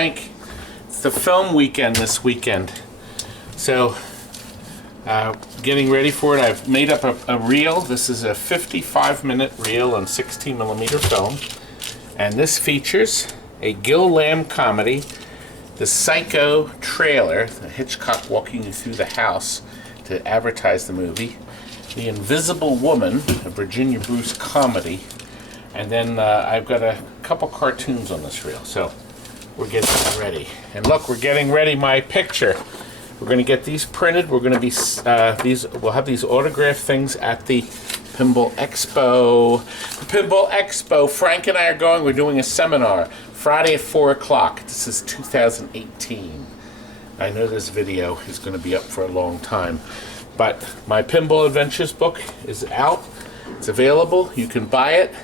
Frank. It's the film weekend this weekend. So, getting ready for it. I've made up a reel. This is a 55-minute reel on 16mm film. And this features a Gil Lamb comedy, the Psycho trailer, the Hitchcock walking you through the house to advertise the movie, The Invisible Woman, a Virginia Bruce comedy, and then I've got a couple cartoons on this reel. So we're getting ready. And look, we're getting ready my picture. We're going to get these printed. We're going to be we'll have these autographed things at the Pinball Expo. The Pinball Expo. Frank and I are going. We're doing a seminar Friday at 4 o'clock. This is 2018. I know this video is going to be up for a long time, but my Pinball Adventures book is out. It's available. You can buy it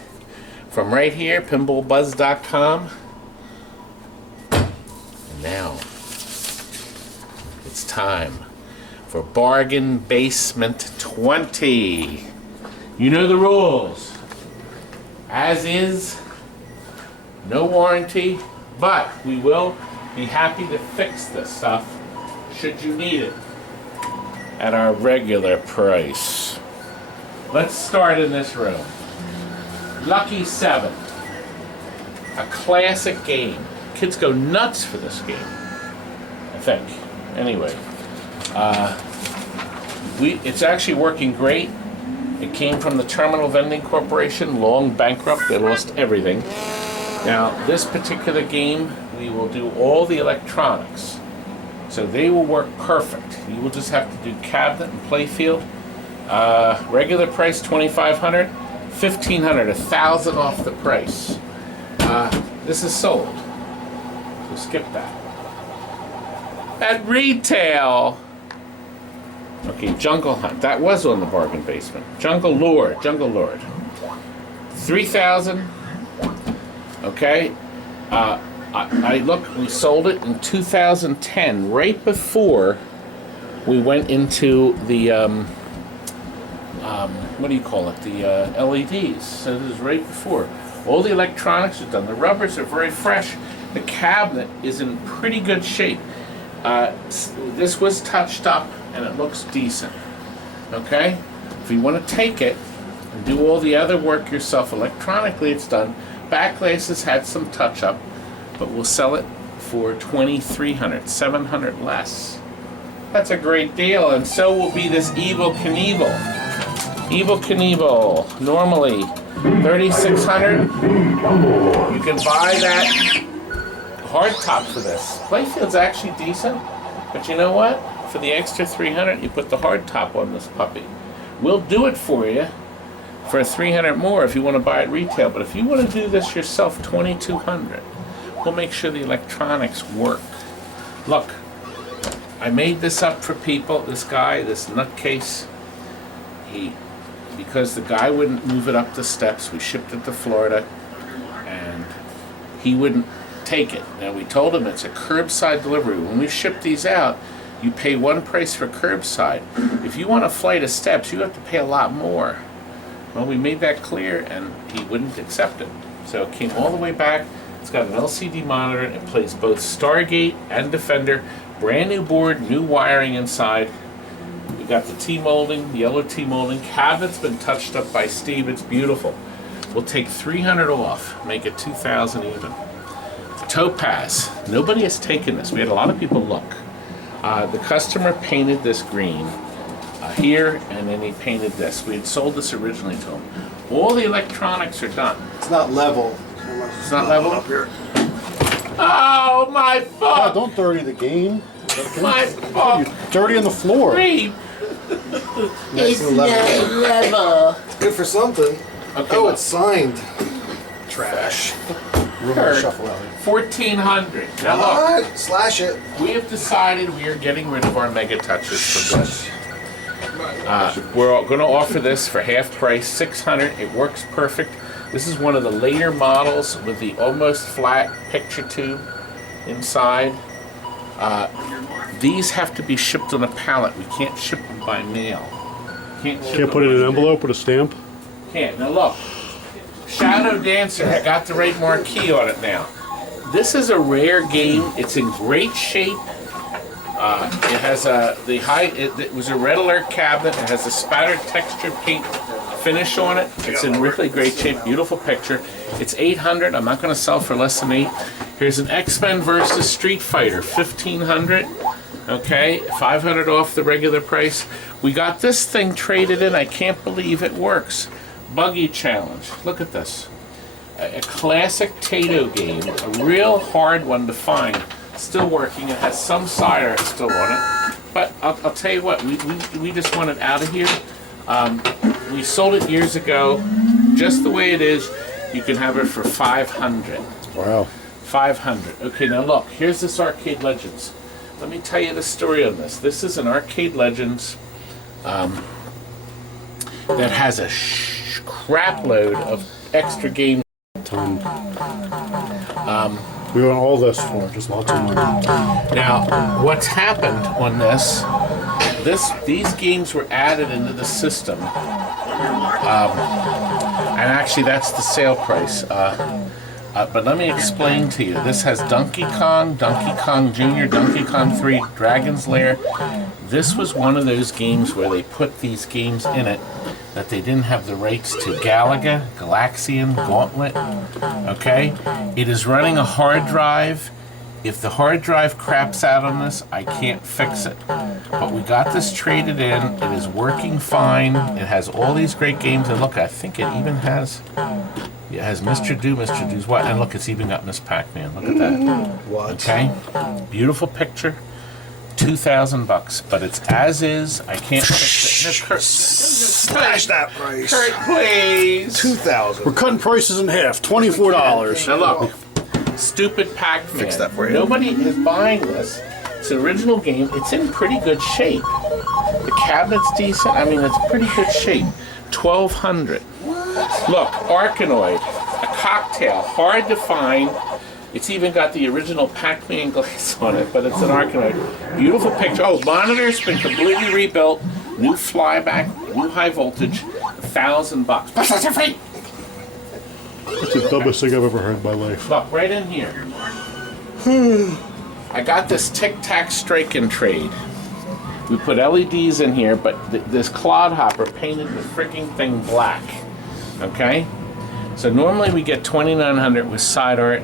from right here, pinballbuzz.com. And now it's time for Bargain Basement 20. You know the rules. As is, no warranty, but we will be happy to fix this stuff should you need it at our regular price. Let's start in this room. Lucky 7. A classic game. Kids go nuts for this game, I think. Anyway, it's actually working great. It came from the Terminal Vending Corporation, long bankrupt. They lost everything. Now, this particular game, we will do all the electronics. So they will work perfect. You will just have to do cabinet and playfield. Regular price $2,500, $1,500, $1,000 off the price. This is sold. So skip that. At retail. Okay, Jungle Hunt. That was on the Bargain Basement. Jungle Lord. $3,000. Okay. I look. We sold it in 2010, right before we went into the what do you call it? The LEDs. So this is right before. All the electronics are done. The rubbers are very fresh. The cabinet is in pretty good shape. This was touched up and it looks decent. Okay? If you want to take it and do all the other work yourself electronically, it's done. Back glasses had some touch up, but we'll sell it for $2,300, $700 less. That's a great deal, and so will be this Evel Knievel. Evel Knievel, normally $3,600. You can buy that hardtop for this. Playfield's actually decent, but you know what? For the extra $300, you put the hardtop on this puppy. We'll do it for you for $300 more if you want to buy it retail. But if you want to do this yourself, $2,200. We'll make sure the electronics work. Look, I made this up for people. This guy, this nutcase, because the guy wouldn't move it up the steps. We shipped it to Florida, and he wouldn't take it. Now, we told him it's a curbside delivery. When we ship these out, you pay one price for curbside. If you want a flight of steps, you have to pay a lot more. Well, we made that clear, and he wouldn't accept it. So it came all the way back. It's got an LCD monitor. It plays both Stargate and Defender. Brand new board, new wiring inside. We got the T-molding, the yellow T-molding. Cabinet's been touched up by Steve. It's beautiful. We'll take $300 off, make it $2,000 even. Topaz. Nobody has taken this. We had a lot of people look. The customer painted this green here, and then he painted this. We had sold this originally to him. All the electronics are done. It's not level. It's not level? Up here. Oh, my book! Don't dirty the game. Okay. My book! You're dirty on the floor. Creep! It's not level. It's good for something. Okay, Oh, it's signed. Trash. Kurt, Shuffle out. 1,400. Now look, What? Slash it. we have decided we are getting rid of our Megatouches for good. We're going to offer this for half price, $600. It works perfect. This is one of the later models with the almost flat picture tube inside. These have to be shipped on a pallet. We can't ship them by mail. Can't Put it in an envelope with a stamp? Can't. Now look, Shadow Dancer, I got the right marquee on it now. This is a rare game. It's in great shape. It has it was a red alert cabinet. It has a spattered textured paint finish on it. It's in really great shape. Beautiful picture. It's $800. I'm not going to sell for less than $800. Here's an XMEN versus Street Fighter, $1,500. Okay, $500 off the regular price. We got this thing traded in. I can't believe it works. Buggy challenge. Look at this. A classic Tato game. A real hard one to find. Still working. It has some side art still on it. But I'll tell you what, we just want it out of here. We sold it years ago. Just the way it is, you can have it for $500. Wow. $500. Okay, now look, here's this Arcade Legends. Let me tell you the story on this. This is an Arcade Legends that has a crap load of extra games. Ton. We want all this for just lots of money. Now, what's happened on these games were added into the system, and actually that's the sale price. But let me explain to you. This has Donkey Kong Jr., Donkey Kong 3, Dragon's Lair. This was one of those games where they put these games in it that they didn't have the rights to. Galaga, Galaxian, Gauntlet. Okay? It is running a hard drive. If the hard drive craps out on this, I can't fix it. But we got this traded in. It is working fine. It has all these great games. And look, I think it even has... It has Mr. Do's what? And look, it's even got Miss Pacman. Look at that. What? Okay? Beautiful picture. $2,000, but it's as is. I can't fix it. No, Kurt, Slash that price. Kurt, please. $2,000. We're cutting prices in half. $24. Now look, stupid Pacman. Fix that for you. Nobody is buying this. It's an original game. It's in pretty good shape. The cabinet's decent. I mean, it's pretty good shape. $1,200. Look, Arkanoid, a cocktail, hard to find. It's even got the original Pacman glaze on it, but it's an Arkanoid. Beautiful picture. Oh, monitor's been completely rebuilt. New flyback, new high voltage, $1,000. Plus that's free. That's the dumbest thing I've ever heard in my life. Look, right in here. I got this Tic Tac Strike and Trade. We put LEDs in here, but this clodhopper painted the freaking thing black. Okay? So normally we get $2,900 with side art.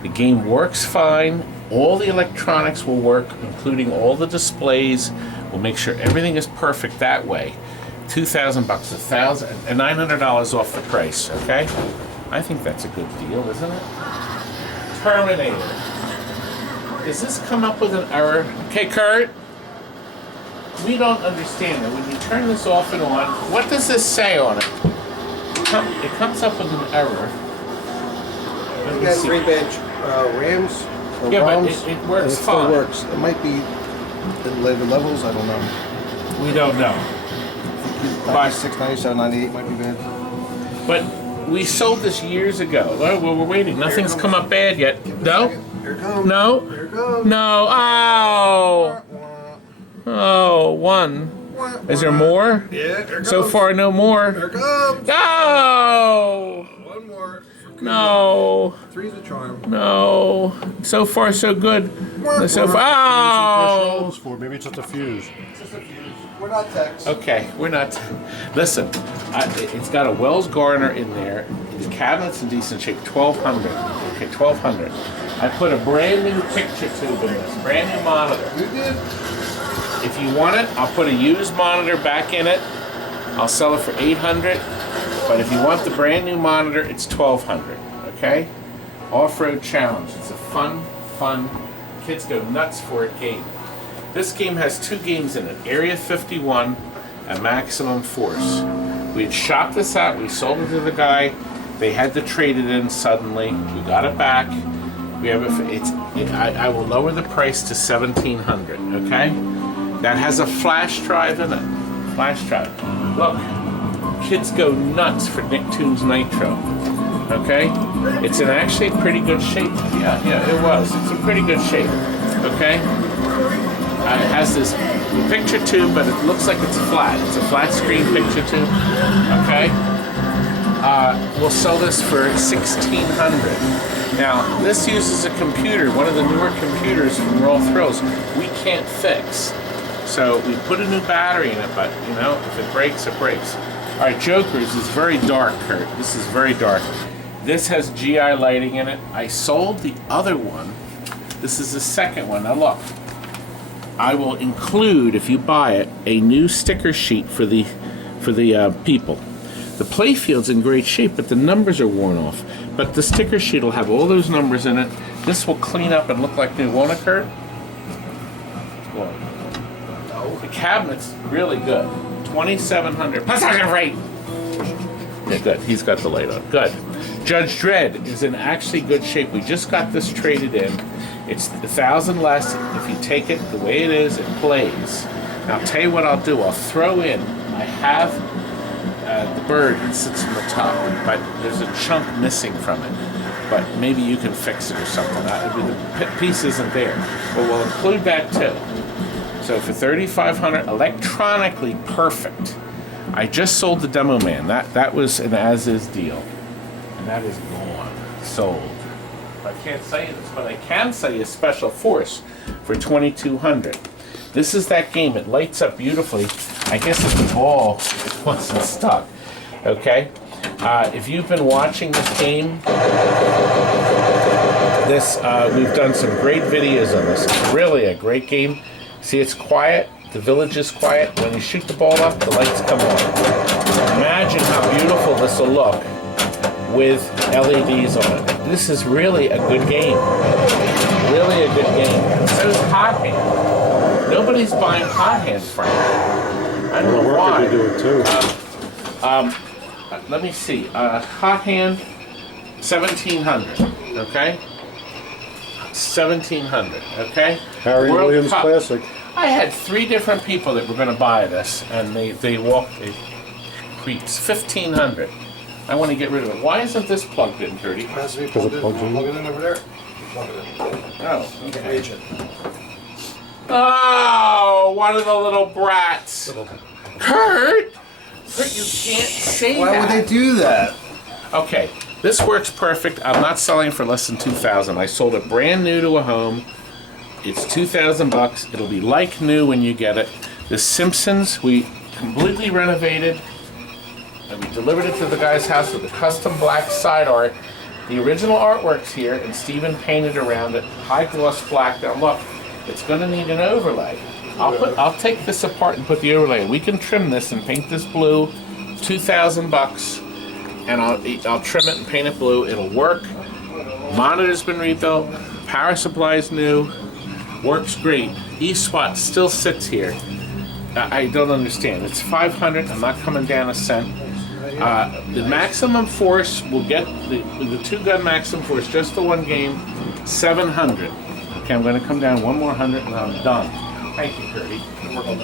The game works fine. All the electronics will work, including all the displays. We'll make sure everything is perfect that way. $2,000, $1,000, and $900 off the price. Okay? I think that's a good deal, isn't it? Terminator. Does this come up with an error? Okay, Kurt. We don't understand it. When you turn this off and on, what does this say on it? It comes up with an error. You got 3-bench RAMs or Yeah, but ROMs. it works It still fine. works. It might be in later levels. I don't know. We don't know. 96, 97, 98 might be bad. But we sold this years ago. Well, we're waiting. Nothing's come up bad yet. No? Here it comes. No? Here it comes. No. Oh. Oh, one. Is there more? Yeah, here it comes. So far, no more. Here it comes. No. One more. No. Three's a charm. No. So far, so good. So far. Oh. For maybe it's just a fuse. We're not techs. Okay, we're not. Listen, it's got a Wells Gardner in there. The cabinet's in decent shape. $1,200. Okay, $1,200. I put a brand new picture tube in this. Brand new monitor. You did? If you want it, I'll put a used monitor back in it. I'll sell it for $800. But if you want the brand new monitor, it's $1,200. Okay? Off-road challenge. It's a fun, kids go nuts for it game. This game has 2 games in it. Area 51 and Maximum Force. We had shopped this out. We sold it to the guy. They had to trade it in suddenly. We got it back. We have I will lower the price to $1,700. Okay? That has a flash drive in it. Flash drive. Look, kids go nuts for Nicktoons Nitro. Okay? It's in actually pretty good shape. Yeah, it was. It's in pretty good shape. Okay? It has this picture tube, but it looks like it's flat. It's a flat screen picture tube. Okay? We'll sell this for $1,600. Now, this uses a computer, one of the newer computers from Raw Thrills, we can't fix. So we put a new battery in it, but you know, if it breaks, it breaks. All right, Jokerz is very dark, Kurt. This is very dark. This has GI lighting in it. I sold the other one. This is the second one. Now look, I will include, if you buy it, a new sticker sheet for the people. The playfield's in great shape, but the numbers are worn off. But the sticker sheet will have all those numbers in it. This will clean up and look like new, won't it, Kurt? The cabinet's really good. $2,700. Plus I can rate. Yeah, good. He's got the light on. Good. Judge Dredd is in actually good shape. We just got this traded in. It's $1,000 less. If you take it the way it is, it plays. Now I'll tell you what I'll do. I'll throw in. I have the bird that sits on the top, but there's a chunk missing from it. But maybe you can fix it or something. The piece isn't there. But we'll include that too. So for $3,500, electronically perfect. I just sold the Demo Man. That was an as-is deal. And that is gone. Sold. I can't say this, but I can say a Special Force for $2,200. This is that game. It lights up beautifully. I guess if the ball wasn't stuck. Okay? If you've been watching this game, we've done some great videos on this. It's really a great game. See, it's quiet. The village is quiet. When you shoot the ball up, the lights come on. Imagine how beautiful this will look with LEDs on it. This is really a good game. Really a good game. So is Hot Hand. Nobody's buying Hot Hand, Frank. I don't know why. To do it too. Let me see. Hot Hand, $1,700. Okay. $1,700. Okay. Harry World Williams Cup. Classic. I had 3 different people that were going to buy this, and they walked. Creeps. $1,500. I want to get rid of it. Why isn't this plugged in, Gertie? It has to be plugged in. Plug it in over there. Plug it in. Oh, Okay. Agent. Oh, one of the little brats. Kurt, you can't say Why that. would they do that? Okay, this works perfect. I'm not selling for less than $2,000. I sold it brand new to a home. It's $2,000. It'll be like new when you get it. The Simpsons, we completely renovated. And we delivered it to the guy's house with a custom black side art. The original artwork's here, and Steven painted around it. High gloss black. Now look, it's going to need an overlay. I'll take this apart and put the overlay. We can trim this and paint this blue. $2,000, and I'll trim it and paint it blue. It'll work. Monitor's been rebuilt. Power supply's new. Works great. eSWAT still sits here. I don't understand. It's $500. I'm not coming down a cent. The maximum force will get the 2-gun maximum force, just the one game, $700. Okay, I'm going to come down one more 100 and I'm done. Thank you, Gertie.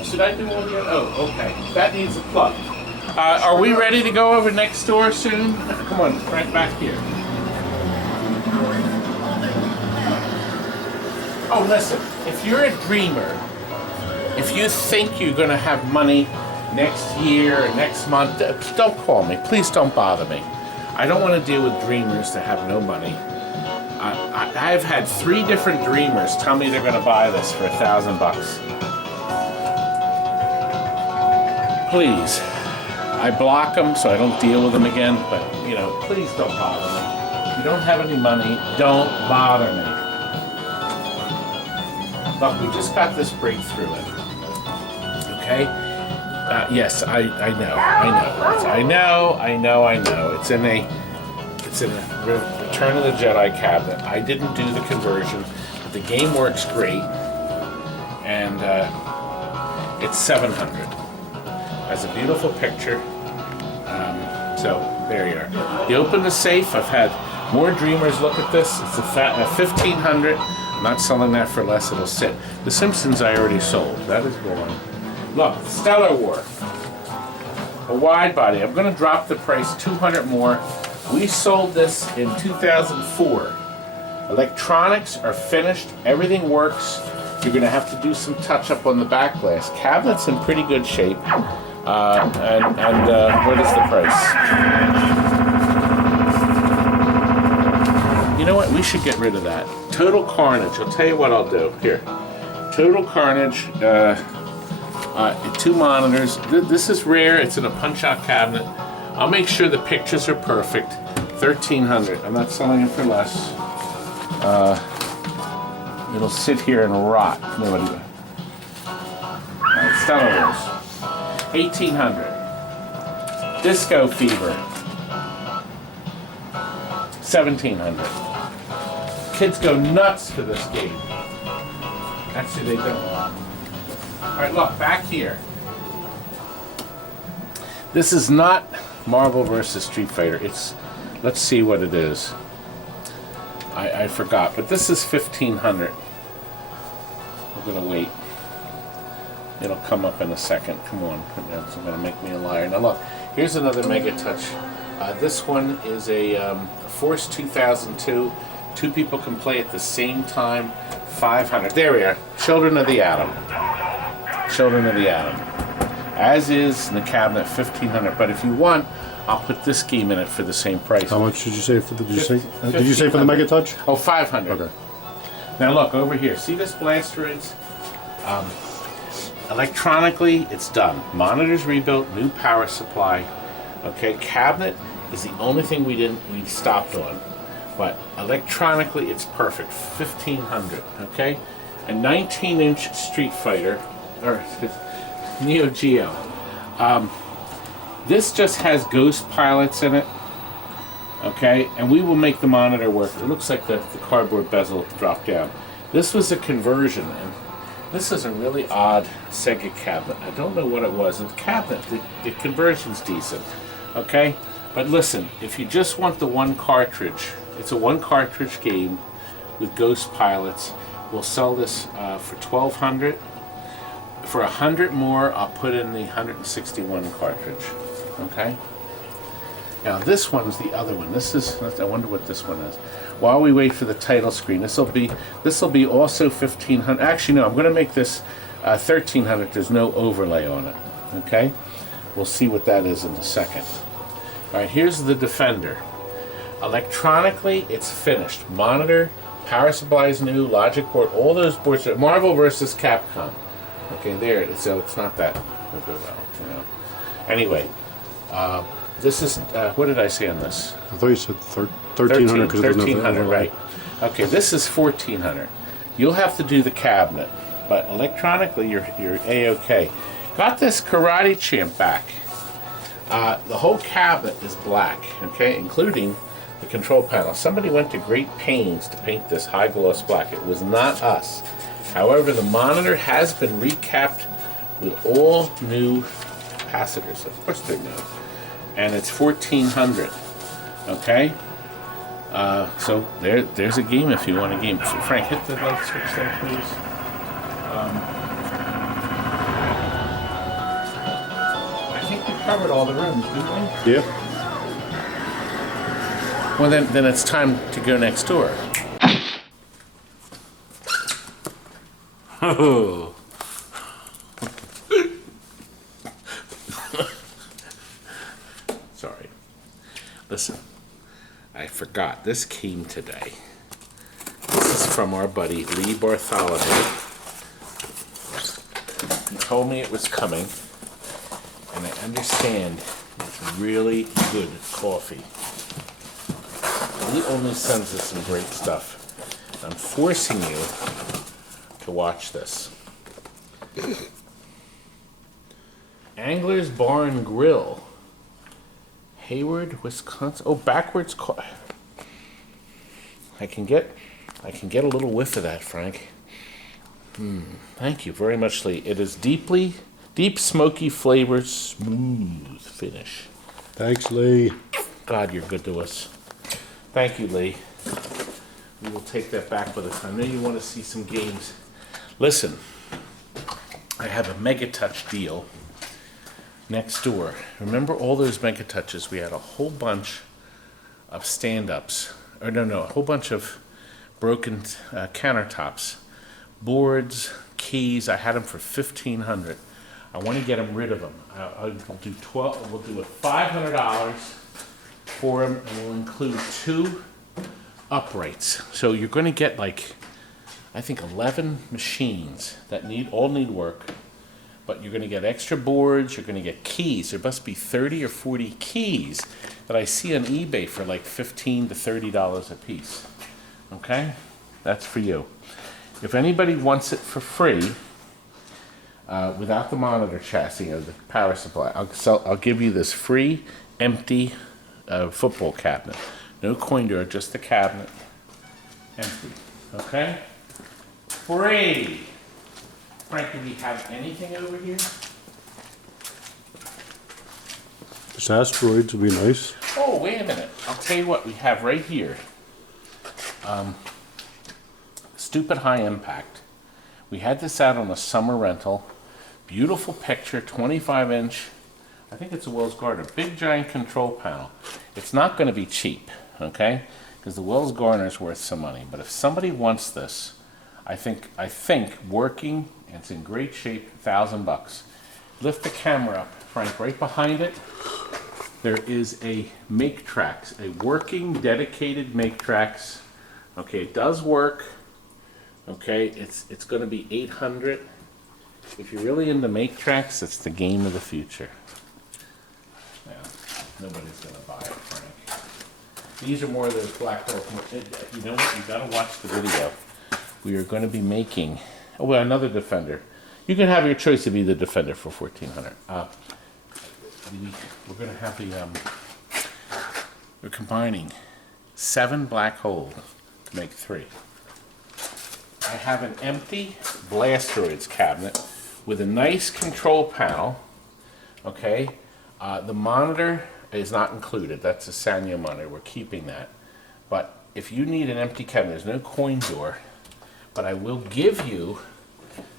Should I do all the other? Oh, okay. That needs a plug. Are we ready to go over next door soon? Come on, right back here. Oh, listen. If you're a dreamer, if you think you're going to have money next year or next month, don't call me. Please don't bother me. I don't want to deal with dreamers that have no money. I've had 3 different dreamers tell me they're going to buy this for $1,000. Please. I block them so I don't deal with them again, but, you know, please don't bother me. If you don't have any money, don't bother me. Look, we just got this breakthrough in. Okay? Yes, I know. It's in a Return of the Jedi cabinet. I didn't do the conversion, but the game works great, and it's $700. Has a beautiful picture. So there you are. You open the safe. I've had more dreamers look at this. It's a $1,500. I'm not selling that for less. It'll sit. The Simpsons I already sold. That is gone. Look, Stellar War. A wide body. I'm going to drop the price $200 more. We sold this in 2004. Electronics are finished. Everything works. You're going to have to do some touch-up on the back glass. Cabinet's in pretty good shape. What is the price? You know what? We should get rid of that. Total Carnage. I'll tell you what I'll do. Here. Total Carnage. 2 monitors. This is rare. It's in a punch-out cabinet. I'll make sure the pictures are perfect. $1,300. I'm not selling it for less. It'll sit here and rot. Nobody. Alright, Stellar Wars. $1,800. Disco Fever. $1,700. Kids go nuts for this game. Actually, they don't. Alright, look, back here. This is not Marvel vs. Street Fighter. It's, let's see what it is. I forgot, but this is $1,500. We're gonna wait. It'll come up in a second. Come on, it's gonna make me a liar. Now look, here's another Megatouch. This one is a Force 2002. 2 people can play at the same time. $500. There we are. Children of the Atom. Children of the Atom. As is in the cabinet, $1,500. But if you want, I'll put this game in it for the same price. How much did you say for the? Did you say for the Megatouch? Oh, $500. Okay. Now look over here. See this Blasteroids? Electronically, it's done. Monitors rebuilt, new power supply. Okay, cabinet is the only thing we stopped on. But electronically, it's perfect. $1,500. Okay, a 19-inch Street Fighter, or Neo Geo. This just has ghost pilots in it. Okay, and we will make the monitor work. It looks like the cardboard bezel dropped down. This was a conversion, and this is a really odd Sega cabinet. I don't know what it was. The cabinet, the conversion's decent. Okay, but listen, if you just want the 1 cartridge, it's a 1 cartridge game with ghost pilots. We'll sell this for $1,200. For $100 more, I'll put in the 161 cartridge. Okay. Now this one's the other one. This is. I wonder what this one is. While we wait for the title screen, this will be also $1,500. Actually, no. I'm going to make this $1,300. There's no overlay on it. Okay. We'll see what that is in a second. All right. Here's the Defender. Electronically, it's finished. Monitor, power supply is new, logic board, all those boards are Marvel versus Capcom. Okay, there it is. So it's not that well, you know. Anyway, this is what did I say on this? I thought you said 1,300 because there's nothing. $1,300, right? Okay, this is $1,400. You'll have to do the cabinet, but electronically you're A-OK. Got this Karate Champ back. The whole cabinet is black, okay, including the control panel. Somebody went to great pains to paint this high gloss black. It was not us. However, the monitor has been recapped with all new capacitors. Of course they're new. And it's $1,400. Okay? So there's a game if you want a game. So Frank, hit the light switch there, please. I think we covered all the rooms, didn't we? Yeah. Well, then it's time to go next door. Oh. Sorry. Listen, I forgot. This came today. This is from our buddy Lee Bartholomew. He told me it was coming, and I understand it's really good coffee. He only sends us some great stuff. I'm forcing you to watch this. Angler's Bar and Grill. Hayward, Wisconsin. Oh, backwards. I can get a little whiff of that, Frank. Thank you very much, Lee. It is deep smoky flavors, smooth finish. Thanks, Lee. God, you're good to us. Thank you, Lee. We will take that back with us. I know you want to see some games. Listen, I have a Megatouch deal next door. Remember all those Megatouches? We had a whole bunch of stand-ups. Or no, a whole bunch of broken countertops. Boards, keys. I had them for $1,500. I want to get them rid of them. I'll do 12. We'll do $500 for them, and we'll include 2 uprights. So you're going to get like, I think 11 machines that all need work. But you're going to get extra boards, you're going to get keys. There must be 30 or 40 keys that I see on eBay for like $15 to $30 a piece. Okay? That's for you. If anybody wants it for free, without the monitor chassis or the power supply, I'll give you this free, empty football cabinet. No coin door, just the cabinet. Empty. Okay? Free! Frank, do we have anything over here? This asteroids would be nice. Oh, wait a minute. I'll tell you what we have right here. Stupid High Impact. We had this out on a summer rental. Beautiful picture, 25-inch. I think it's a Wells Gardner. Big giant control panel. It's not going to be cheap, okay? Because the Wells Gardner is worth some money. But if somebody wants this, I think working, it's in great shape, $1,000. Lift the camera up, Frank, right behind it. There is a Maketrax, a working, dedicated Maketrax. Okay, it does work. Okay, it's going to be $800. If you're really into Maketrax, it's the game of the future. Yeah, nobody's going to buy it, Frank. These are more of those black holes. You know what? You got to watch the video. We are going to be making, another Defender. You can have your choice of either Defender for $1,400. We're going to have we're combining 7 black holes to make 3. I have an empty Blasteroids cabinet with a nice control panel. Okay, the monitor is not included. That's a Sanyo monitor. We're keeping that. But if you need an empty cabinet, there's no coin door. But I will give you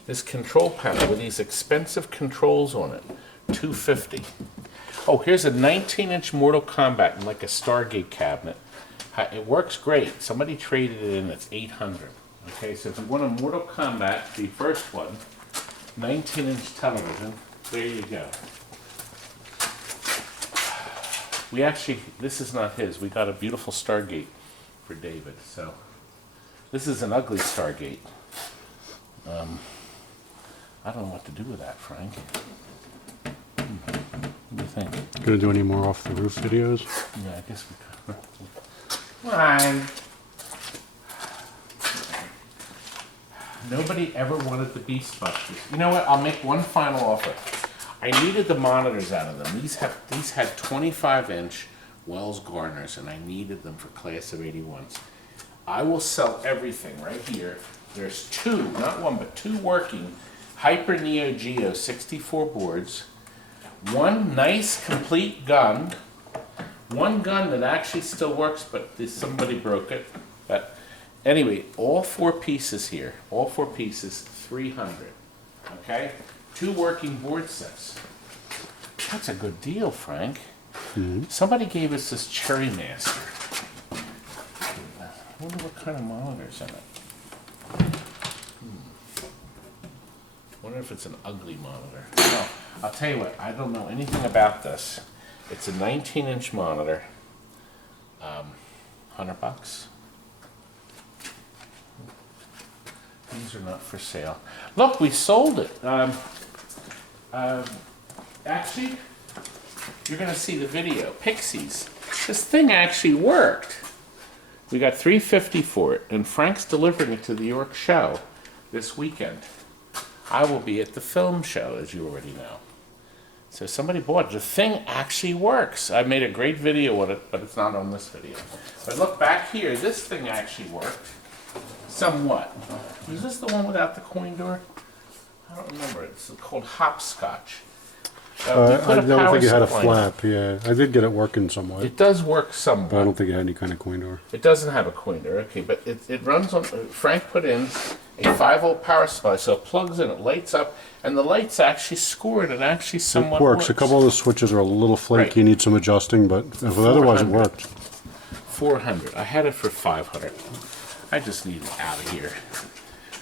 this control panel with these expensive controls on it, $250. Oh, here's a 19-inch Mortal Kombat in like a Stargate cabinet. It works great. Somebody traded it in. It's $800. Okay, so if you want a Mortal Kombat, the first one, 19-inch television, there you go. We actually, this is not his. We got a beautiful Stargate for David. So this is an ugly Stargate. I don't know what to do with that, Frank. What do you think? Gonna do any more off the roof videos? Yeah, I guess we could. Fine. Nobody ever wanted the Beast Busters. You know what? I'll make one final offer. I needed the monitors out of them. These had 25-inch Wells Gardners, and I needed them for class of 81s. I will sell everything right here. There's 2, not 1, but 2 working Hyper Neo Geo 64 boards. 1 nice complete gun. 1 gun that actually still works, but somebody broke it. Anyway, all 4 pieces here. All 4 pieces, $300. Okay? 2 working board sets. That's a good deal, Frank. Mm-hmm. Somebody gave us this Cherry Master. I wonder what kind of monitor's in it. Wonder if it's an ugly monitor. No, I'll tell you what, I don't know anything about this. It's a 19-inch monitor. $100. These are not for sale. Look, we sold it. Actually, you're going to see the video. Pixies. This thing actually worked. We got $350 for it, and Frank's delivering it to the York show this weekend. I will be at the film show, as you already know. So somebody bought it. The thing actually works. I made a great video with it, but it's not on this video. But look back here. This thing actually worked. Somewhat. Is this the one without the coin door? I don't remember. It's called Hopscotch. I don't think it had a flap. Yeah, I did get it working somewhat. It does work somewhat. But I don't think it had any kind of coin door. It doesn't have a coin door. Okay, but it runs on. Frank put in a 5-volt power supply, so it plugs in, it lights up, and the lights actually score it. It actually somewhat works. A couple of the switches are a little flaky. Right. You need some adjusting, but otherwise it worked. $400. I had it for $500. I just need it out of here.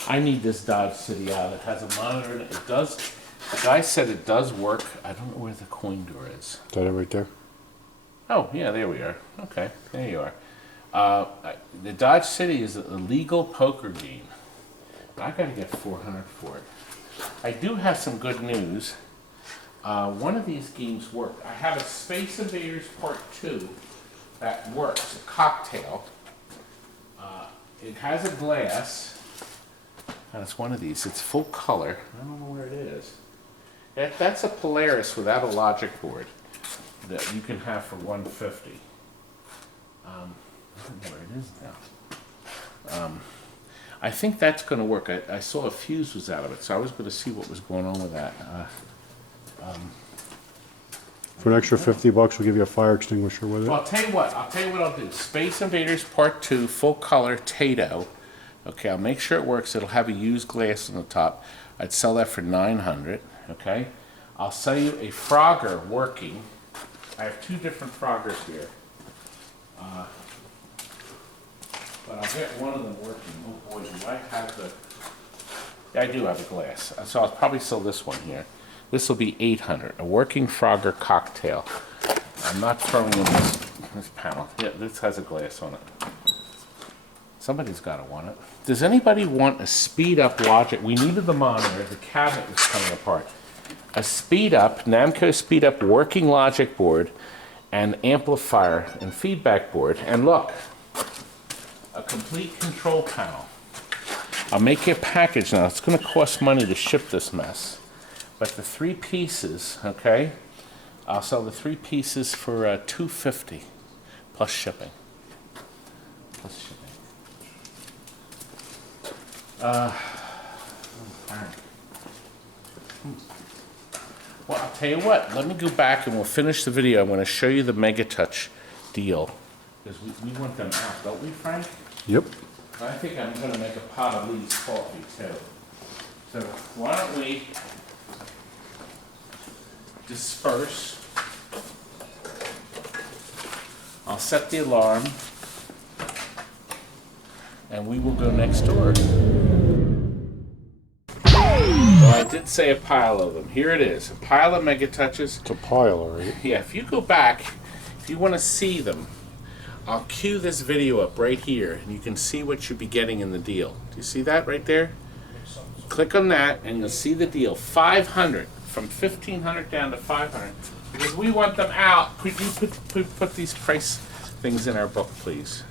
I need this Dodge City out. It has a monitor in it. It does. The guy said it does work. I don't know where the coin door is. Is that it right there? Oh, yeah, there we are. Okay, there you are. The Dodge City is a legal poker game. I gotta get 400 for it. I do have some good news. One of these games worked. I have a Space Invaders Part 2 that works, a cocktail. It has a glass, and it's one of these. It's full color. I don't know where it is. That's a Polaris without a logic board that you can have for $150. I don't know where it is now. I think that's going to work. I saw a fuse was out of it, so I was going to see what was going on with that. For an extra $50, we'll give you a fire extinguisher with it. Well, I'll tell you what I'll do. Space Invaders Part 2, full color, Tato. Okay, I'll make sure it works. It'll have a used glass on the top. I'd sell that for $900. Okay, I'll sell you a Frogger working. I have 2 different Froggers here. But I'll get one of them working. Oh boy, do I have the... Yeah, I do have a glass. So I'll probably sell this one here. This will be $800. A working Frogger cocktail. I'm not throwing in this panel. Yeah, this has a glass on it. Somebody's got to want it. Does anybody want a speed-up logic? We needed the monitor. The cabinet was coming apart. A speed-up, Namco speed-up working logic board and amplifier and feedback board. And look, a complete control panel. I'll make you a package now. It's going to cost money to ship this mess. But the 3 pieces, okay, I'll sell the 3 pieces for $250 plus shipping. Well, I'll tell you what. Let me go back and we'll finish the video. I'm going to show you the Megatouch deal. Because we want them out, don't we, Frank? Yep. I think I'm going to make a pot of Lee's coffee, too. So why don't we disperse. I'll set the alarm. And we will go next door. Well, I did say a pile of them. Here it is. A pile of Megatouches. It's a pile, right? Yeah, if you go back, if you want to see them, I'll cue this video up right here, and you can see what you'll be getting in the deal. Do you see that right there? Click on that, and you'll see the deal. 500 from 1,500 down to 500. Because we want them out. Could you put these price things in our book, please?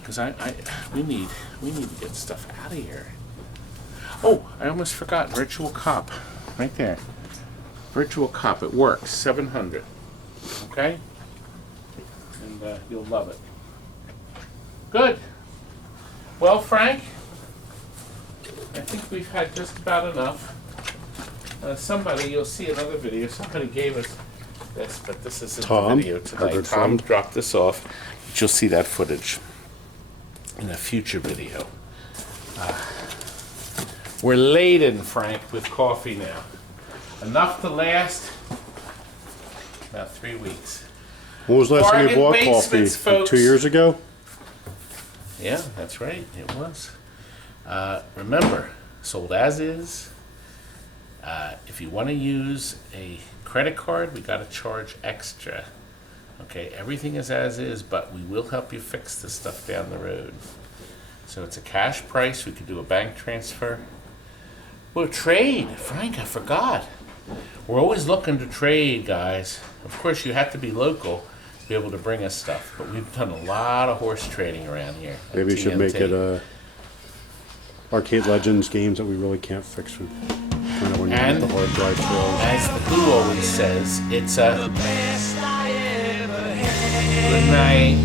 Because we need to get stuff out of here. Oh, I almost forgot. Virtual Cop, right there. Virtual Cop, it works. 700. Okay. And you'll love it. Good. Well, Frank, I think we've had just about enough. Somebody, you'll see another video. Somebody gave us this, but this isn't the video tonight. Tom dropped this off. But you'll see that footage in a future video. We're laden, Frank, with coffee now. Enough to last about 3 weeks. When was the last time you bought coffee? Folks. 2 years ago? Yeah, that's right. It was. Remember, sold as is. If you want to use a credit card, we got to charge extra. Okay, everything is as is, but we will help you fix this stuff down the road. So it's a cash price. We could do a bank transfer. Well, trade, Frank, I forgot. We're always looking to trade, guys. Of course, you have to be local to be able to bring us stuff, but we've done a lot of horse trading around here. Maybe you should make it Arcade Legends games that we really can't fix with kind of when you get the hard drive filled. As the Who always says, it's a good night.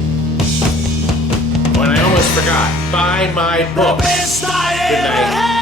When I almost forgot, buy my book. Good night.